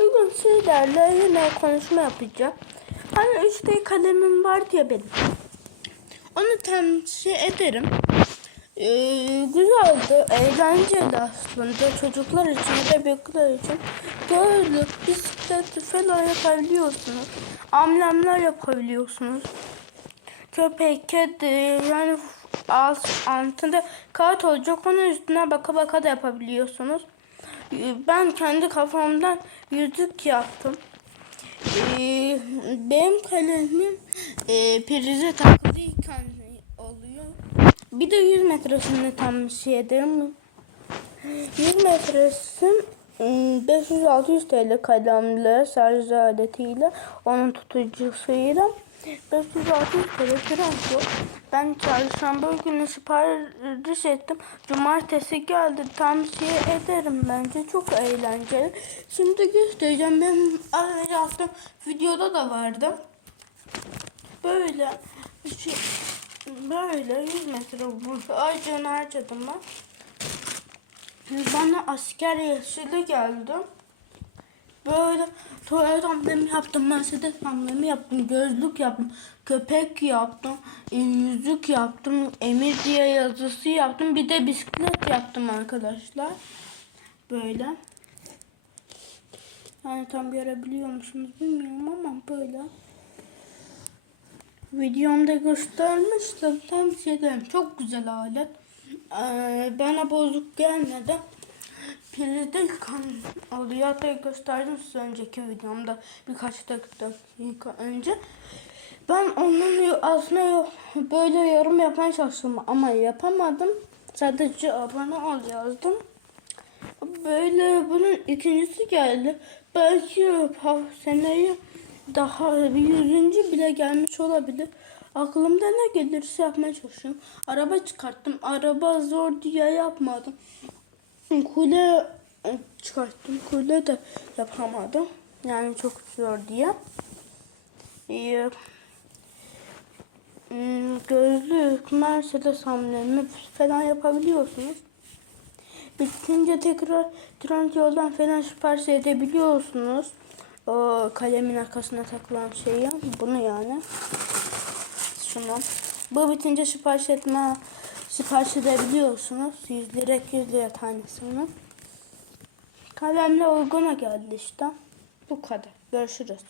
Bugün sizlerle yine konuşma yapacağım. Hani işte kalemim var diye benim. Onu temsil ederim. Ee, güzeldi, eğlenceli aslında. Çocuklar için ve büyükler için. Böyle bisiklet falan yapabiliyorsunuz. Amblemler yapabiliyorsunuz. Köpek, kedi yani alt, altında kağıt olacak. Onun üstüne baka baka da yapabiliyorsunuz. Ben kendi kafamdan yüzük yaptım. Ee, benim kalemim e, prize takılıyken oluyor. Bir de 100 metresini tam şey ederim. 100 metresi ım, 500-600 TL kalemle şarj aletiyle onun tutucusuyla 500-600 TL yok. Ben çarşamba günü sipariş ettim. Cumartesi geldi. Tavsiye ederim bence. Çok eğlenceli. Şimdi göstereceğim. Benim yaptığım videoda da vardı. Böyle şey böyle 100 metre bu harcayan harcadım ben. Bana asker yeşili geldi. Böyle tuvalet amblemi yaptım, Mercedes amblemi yaptım, gözlük yaptım, köpek yaptım, e, yüzük yaptım, Emir diye yazısı yaptım, bir de bisiklet yaptım arkadaşlar. Böyle. Yani tam görebiliyor musunuz bilmiyorum ama böyle. Videomda göstermiştim. Tam şeyden çok güzel alet. Ee, bana bozuk gelmedi. Prizde kan oluyor. Hatta gösterdim size önceki videomda birkaç dakika önce. Ben onun aslında böyle yorum yapmaya çalıştım ama yapamadım. Sadece abone ol yazdım. Böyle bunun ikincisi geldi. Belki seneye daha bir yüzüncü bile gelmiş olabilir. Aklımda ne gelirse yapmaya çalışıyorum. Araba çıkarttım. Araba zor diye yapmadım. Kule e, çıkarttım. Kule de yapamadım. Yani çok zor diye. Ee, gözlük, Mercedes hamlemi falan yapabiliyorsunuz. Bitince tekrar trend yoldan falan sipariş edebiliyorsunuz. O kalemin arkasına takılan şeyi. Bunu yani. Şunu. Bu bitince sipariş etme sipariş edebiliyorsunuz. 100 lira 200 lira tanesini. Kalemle uyguna geldi işte. Bu kadar. Görüşürüz.